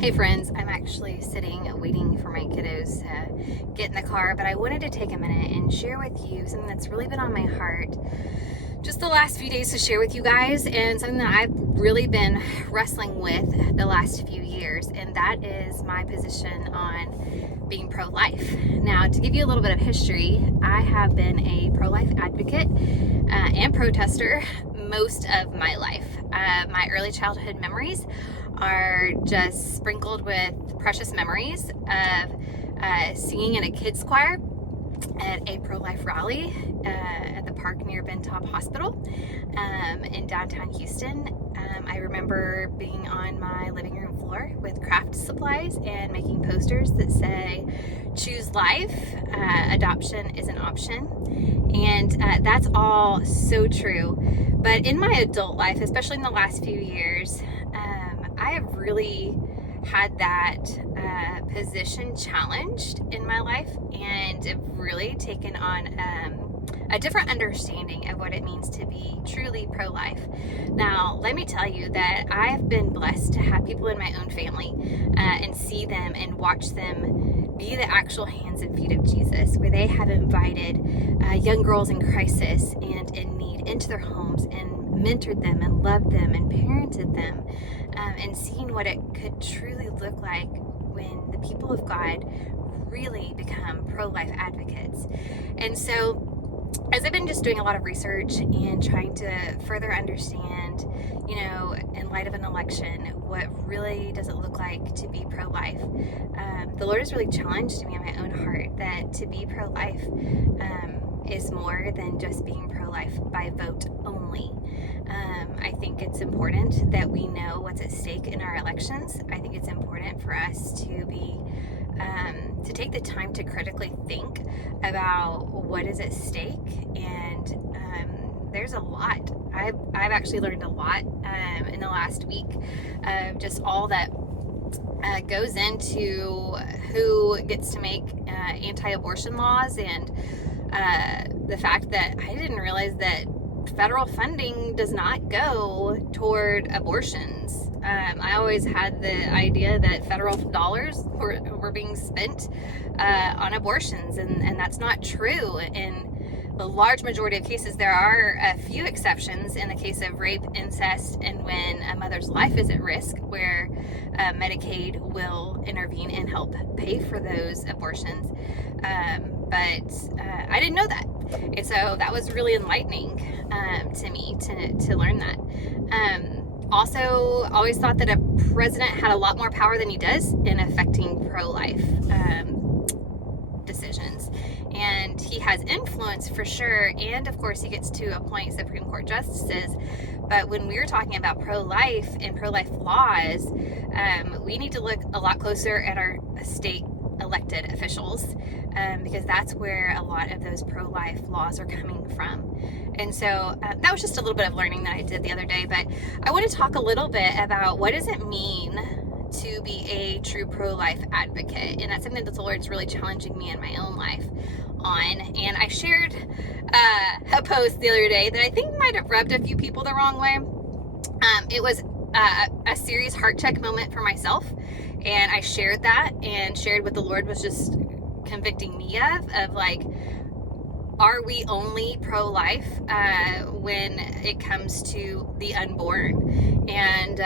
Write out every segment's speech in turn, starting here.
Hey friends, I'm actually sitting waiting for my kiddos to get in the car, but I wanted to take a minute and share with you something that's really been on my heart just the last few days to share with you guys, and something that I've really been wrestling with the last few years, and that is my position on being pro-life. Now, to give you a little bit of history, I have been a pro-life advocate and protester most of my life. My early childhood memories are just sprinkled with precious memories of singing in a kids choir at a pro-life rally at the park near Ben-Taub Hospital in downtown Houston. I remember being on my living room floor with craft supplies and making posters that say, "Choose life, adoption is an option." And that's all so true. But in my adult life, especially in the last few years, I have really had that position challenged in my life, and have really taken on a different understanding of what it means to be truly pro-life. Now, let me tell you that I've been blessed to have people in my own family and see them and watch them be the actual hands and feet of Jesus, where they have invited young girls in crisis and in need into their homes and mentored them and loved them and parented them, and seeing what it could truly look like when the people of God really become pro-life advocates. And so as I've been just doing a lot of research and trying to further understand, in light of an election, what really does it look like to be pro-life, the Lord has really challenged me in my own heart that to be pro-life is more than just being pro-life by vote only. I think it's important that we know what's at stake in our elections. I think it's important for us to be to take the time to critically think about what is at stake, and there's a lot. I've actually learned a lot in the last week of just all that goes into who gets to make anti-abortion laws, and the fact that I didn't realize that federal funding does not go toward abortions. I always had the idea that federal dollars were being spent on abortions, and that's not true. In the large majority of cases, there are a few exceptions in the case of rape, incest, and when a mother's life is at risk, where Medicaid will intervene and help pay for those abortions. But I didn't know that. And so that was really enlightening to me to learn that. Also, always thought that a president had a lot more power than he does in affecting pro-life decisions. And he has influence for sure, and of course he gets to appoint Supreme Court justices. But when we're talking about pro-life and pro-life laws, we need to look a lot closer at our state elected officials, because that's where a lot of those pro-life laws are coming from. And so that was just a little bit of learning that I did the other day. But I want to talk a little bit about what does it mean to be a true pro-life advocate, and that's something that the Lord's really challenging me in my own life on. And I shared a post the other day that I think might have rubbed a few people the wrong way. It was a serious heart check moment for myself, and I shared that and shared what the Lord was just convicting me of like, are we only pro-life when it comes to the unborn? And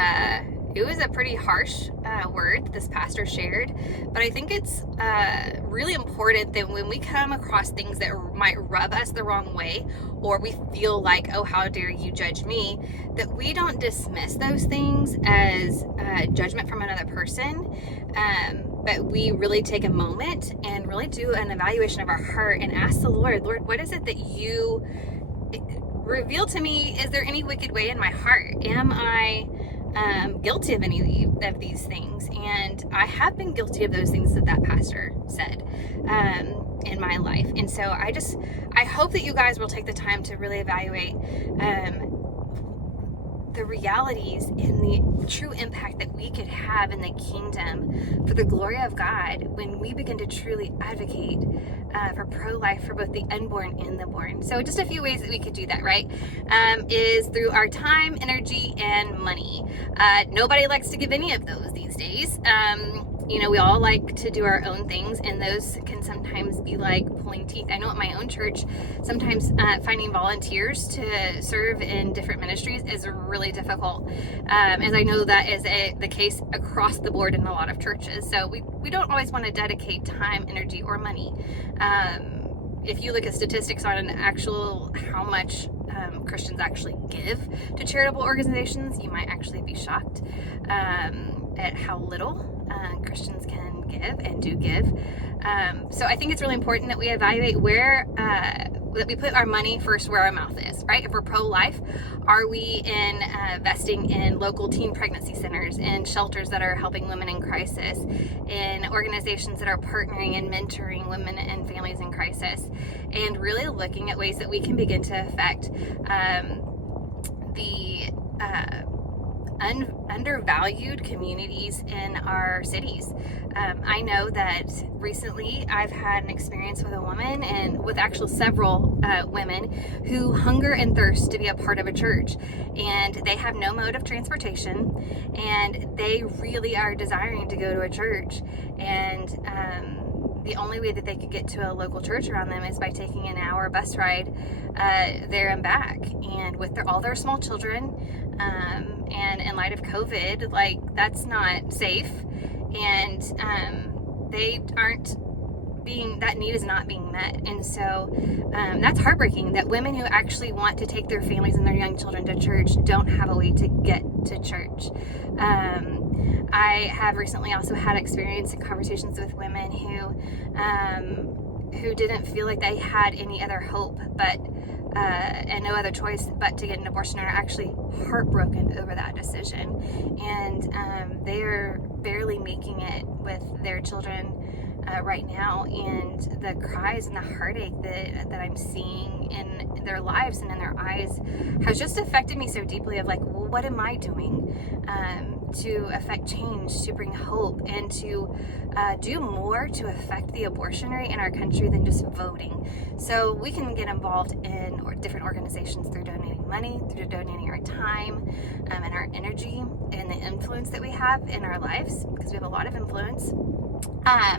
it was a pretty harsh word this pastor shared, but I think it's really important that when we come across things that might rub us the wrong way, or we feel like, oh, how dare you judge me, that we don't dismiss those things as judgment from another person, but we really take a moment and really do an evaluation of our heart and ask the Lord, what is it that you reveal to me? Is there any wicked way in my heart? Am I guilty of any of these things? And I have been guilty of those things that pastor said in my life. And so I hope that you guys will take the time to really evaluate the realities and the true impact that we could have in the kingdom for the glory of God when we begin to truly advocate for pro-life for both the unborn and the born. So just a few ways that we could do that, right? Is through our time, energy, and money. Nobody likes to give any of those these days. We all like to do our own things, and those can sometimes be like pulling teeth. I know at my own church, sometimes finding volunteers to serve in different ministries is really difficult, as I know that is the case across the board in a lot of churches. So we don't always want to dedicate time, energy, or money. If you look at statistics on how much Christians actually give to charitable organizations, you might actually be shocked at how little Christians can give and do give. So I think it's really important that we evaluate that we put our money first where our mouth is, right? If we're pro-life, are we investing in local teen pregnancy centers and shelters that are helping women in crisis, in organizations that are partnering and mentoring women and families in crisis, and really looking at ways that we can begin to affect the undervalued communities in our cities. I know that recently I've had an experience with a woman, and with actually several women, who hunger and thirst to be a part of a church, and they have no mode of transportation, and they really are desiring to go to a church, and the only way that they could get to a local church around them is by taking an hour bus ride there and back, and with all their small children, and in light of COVID, that's not safe, and that need is not being met. And so that's heartbreaking that women who actually want to take their families and their young children to church don't have a way to get to church. I have recently also had experience in conversations with women who didn't feel like they had any other hope and no other choice but to get an abortion, and are actually heartbroken over that decision. And they are barely making it with their children right now, and the cries and the heartache that I'm seeing in their lives and in their eyes has just affected me so deeply of what am I doing to affect change, to bring hope, and to do more to affect the abortion rate in our country than just voting. So we can get involved in different organizations through donating money, through donating our time and our energy, and the influence that we have in our lives, because we have a lot of influence,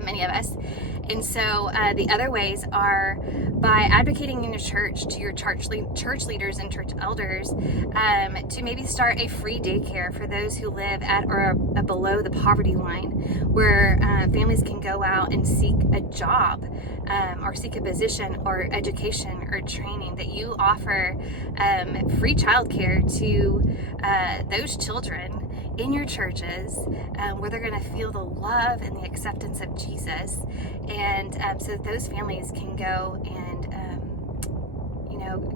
many of us. And so the other ways are by advocating in your church to your church leaders and church elders to maybe start a free daycare for those who live at or below the poverty line, where families can go out and seek a job or seek a position or education or training, that you offer free childcare to those children in your churches, where they're going to feel the love and the acceptance of Jesus, and so that those families can go and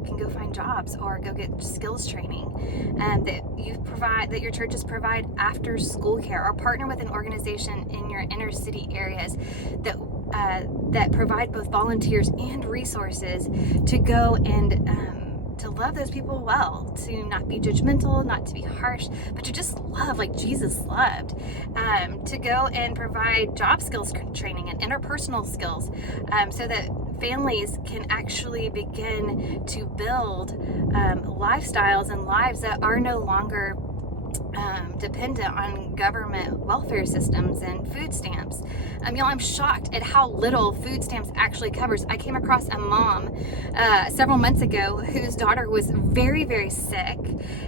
can go find jobs or go get skills training, that your churches provide after school care, or partner with an organization in your inner city areas that provide both volunteers and resources to go and to love those people well, to not be judgmental, not to be harsh, but to just love like Jesus loved, to go and provide job skills training and interpersonal skills, so that families can actually begin to build lifestyles and lives that are no longer dependent on government welfare systems and food stamps. I'm shocked at how little food stamps actually covers. I came across a mom several months ago whose daughter was very, very sick,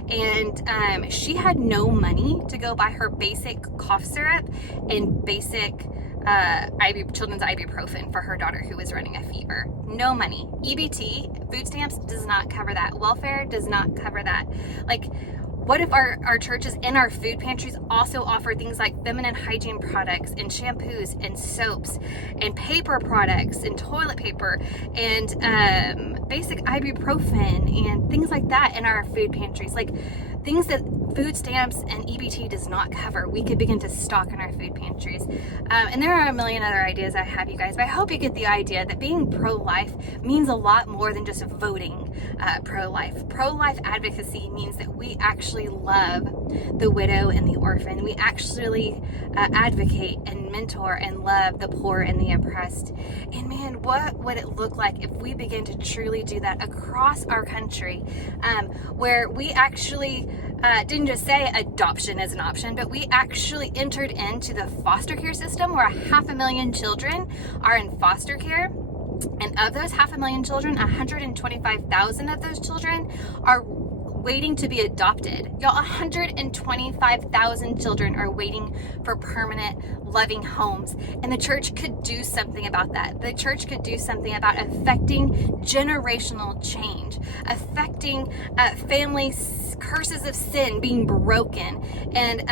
and she had no money to go buy her basic cough syrup and basic children's ibuprofen for her daughter who was running a fever. No money. EBT, food stamps, does not cover that. Welfare does not cover that. What if our churches and our food pantries also offer things like feminine hygiene products and shampoos and soaps and paper products and toilet paper and basic ibuprofen and things like that in our food pantries? Things that food stamps and EBT does not cover, we could begin to stock in our food pantries. And there are a million other ideas I have, you guys, but I hope you get the idea that being pro-life means a lot more than just voting. pro-life. Pro-life advocacy means that we actually love the widow and the orphan. We actually advocate and mentor and love the poor and the oppressed. And man, what would it look like if we begin to truly do that across our country, where we actually didn't just say adoption is an option, but we actually entered into the foster care system where 500,000 children are in foster care. And of those 500,000 children, 125,000 of those children are waiting to be adopted. Y'all, 125,000 children are waiting for permanent, loving homes. And the church could do something about that. The church could do something about affecting generational change, affecting families' curses of sin being broken, and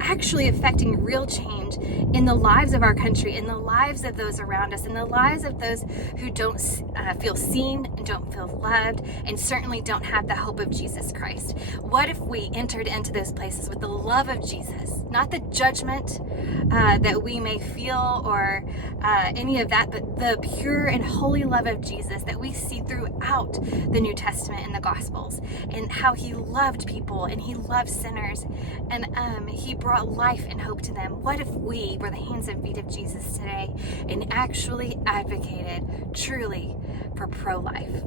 actually affecting real change in the lives of our country, in the lives of those around us, in the lives of those who don't feel seen and don't feel loved, and certainly don't have the hope of Jesus Christ. What if we entered into those places with the love of Jesus, not the judgment that we may feel or any of that, but the pure and holy love of Jesus that we see throughout the New Testament and the Gospels, and how he loved people and he loved sinners, and he brought life and hope to them. What if we were the hands and feet of Jesus today and actually advocated truly for pro-life?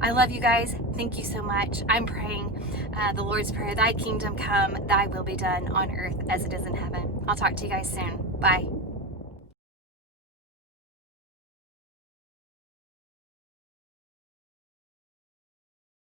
I love you guys. Thank you so much. I'm praying the Lord's Prayer, thy kingdom come, thy will be done on earth as it is in heaven. I'll talk to you guys soon. Bye.